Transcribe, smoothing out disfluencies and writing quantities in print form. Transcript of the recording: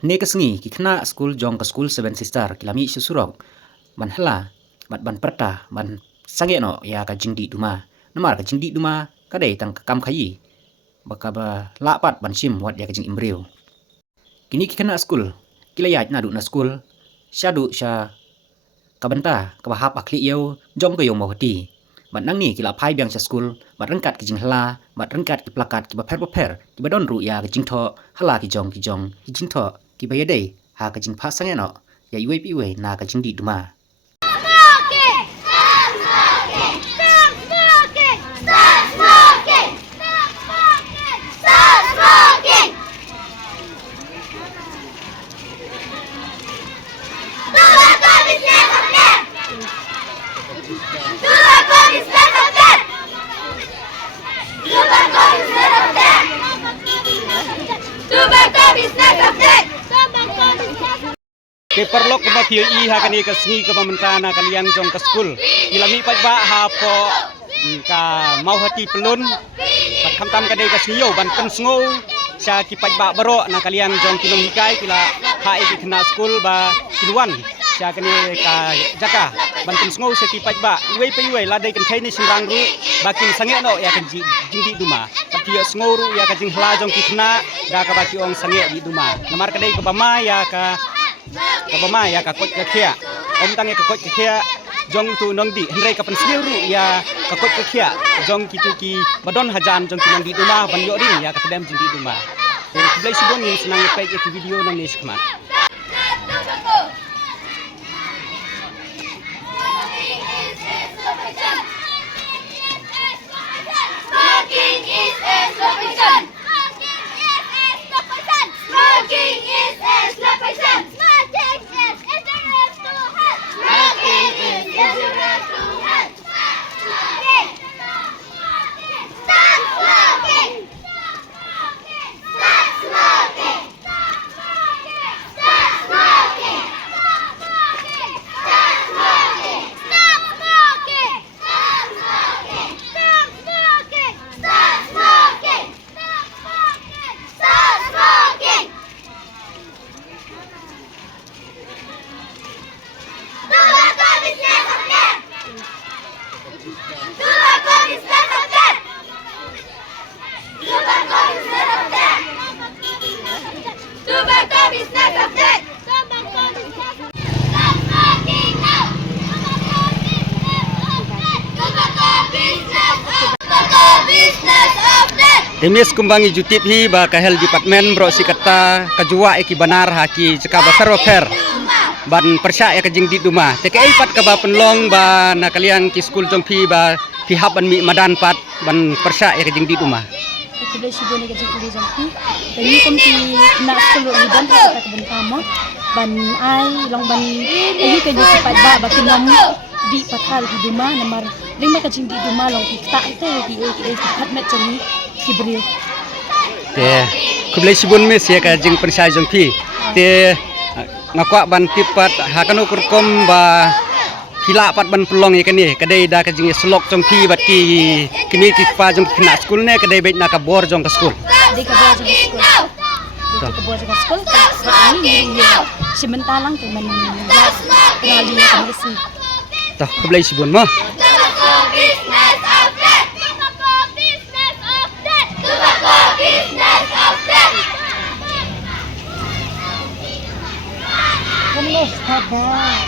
Ne kesengi ki kena school jong ke school Seven Sister kilami susurok ban hala ban perta ban sange no ya ka jingdi duma namar ka jingdi duma kadai tang kam khayi baka ba lapat ban sim wat ya ka jing imbreu kini ki kena school kilayat na du na school syadu sya kabenta ka bahap akli yo jom ke yong mohti ban nang ni kila pai biang sya school ban rengkat ki jing hala ban rengkat ki plakat ki ba per ki ba don ru ya ka jing tho hala ki jong ki jing tho ki ba yadai ha ka jing pha sange no ya iwe pi we na ka jing di duma Perlok ke batia ha kan ka sengi ke pementana kalian jong ke school ilami pat ba ha po ka mau hati pelun pat kamtam ka dei ka senyo ban pen sngo sya ki pat ba baro na kalian jong kinong hikai kila ha ki kena school ba kiluan sya kan ka jaka ban pen sngo sya ki pat ba we pe we la dei kan thai ni simrang ru ba kin sange no ya kan jingdi duma pat dia sngo ru ya ka jing hla jong ki kena da ka ba ki ong sange di duma namar ka dei ka ba ma ya ka kabama ya ka kot ka khia om tang ya ka kot ka khia jong tu nong di hendrai ka pen sliru ya ka kot ka khia jong ki tu ki badon hajan jong ki nong di duma ban yo ring ya ka kedam jing di duma dan blai sibon ni senang ya ki video nang ni skmat Demis kumbangi jutip hi ba kahel department bro sikata kajua eki banar haki ceka basar fer ban persya ya kajing di duma teke pat ka ba penlong ba na kalian ki school jong phi ba phi hab ban mi madan pat ban persya ya kajing di duma Kuda sibone ka jeng jong phi tani kom ti na school udan ta ka ban kamo ban ai long ban ayu ka di sipat ba kinom di pathal di duma namar ring ka jing di duma long ta te ki pat met chani kibril te kublai sibun mes ya ka jing persya jong phi te ngakwa ban tipat hakanu kurkom ba hila pat ban pelong ya kani kadai da ka jing slok jong phi bat ki kini ki pa jong kena school ne kadai bet na ka bor jong ka school di ka bor jong school di ka bor jong school ini simentalang ke man ngali ka besi toh kublai sibun mo Kamu sabar.